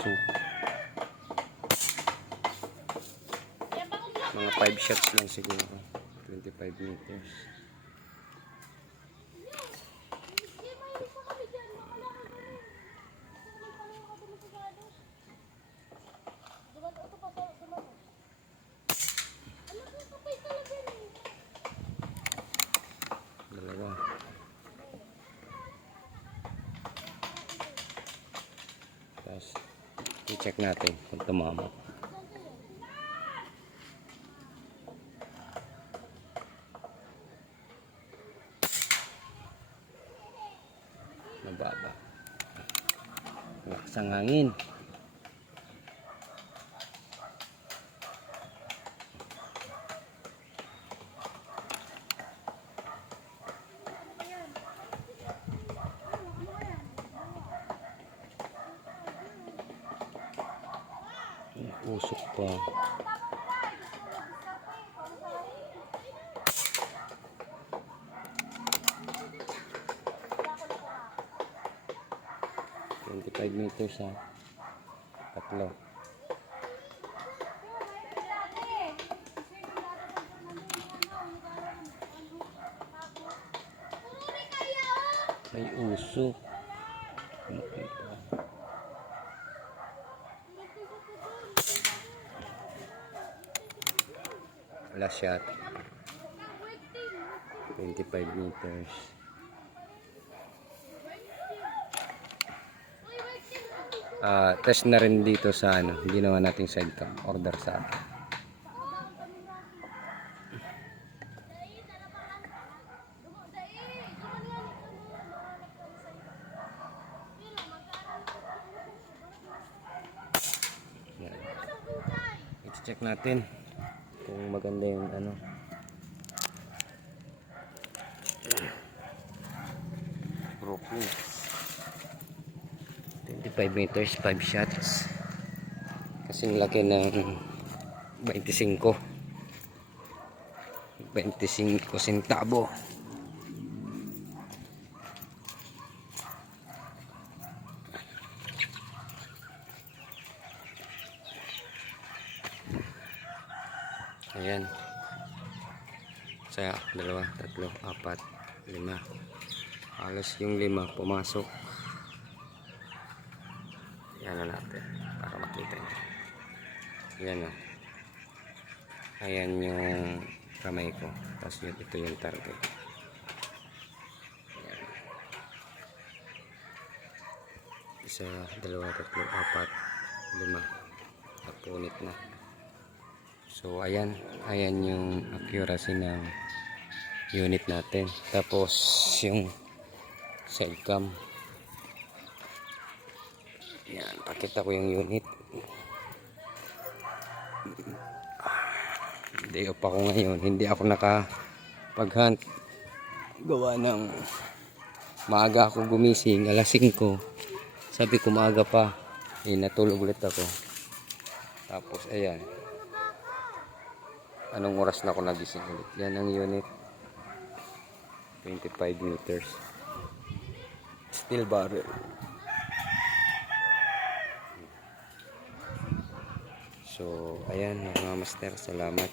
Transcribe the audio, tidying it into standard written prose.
puso. Mga 5 shots lang siguro. 25 meters. Dalawa. Tapos i-check natin kung tumama. Mababa. Lakas ang hangin. Usok pa. $25 meters ha. Tatlo. May usok. Last shot. 25 meters. Test na rin dito sa ginawa nating side cam. Order sa atin. I-check natin kung maganda yung grouping. 25 meters, 5 shots. Kasing laki ng 25 centavo. Ayan. Isa, dalawa, tatlo, apat, lima. Halos yung 5 pumasok. Yan na natin para makita nyo. Yan na. Ayan yung kamay ko. Tapos ito yung target. Ayan. Isa, dalawa, tatlo, apat, 5. Napunit na. So ayan yung accuracy ng unit natin. Tapos yung side cam. Yan, pakita ko yung unit. Day off ako ngayon. Hindi ako nakapag-hunt. Gawa ng maaga ako gumising. Alas 5. Sabi ko maaga pa. Natulog ulit ako. Tapos ayan. Anong oras na ako nagising ulit. Yan ang unit. 25 meters. Steel barrel. So, ayan mga master, salamat.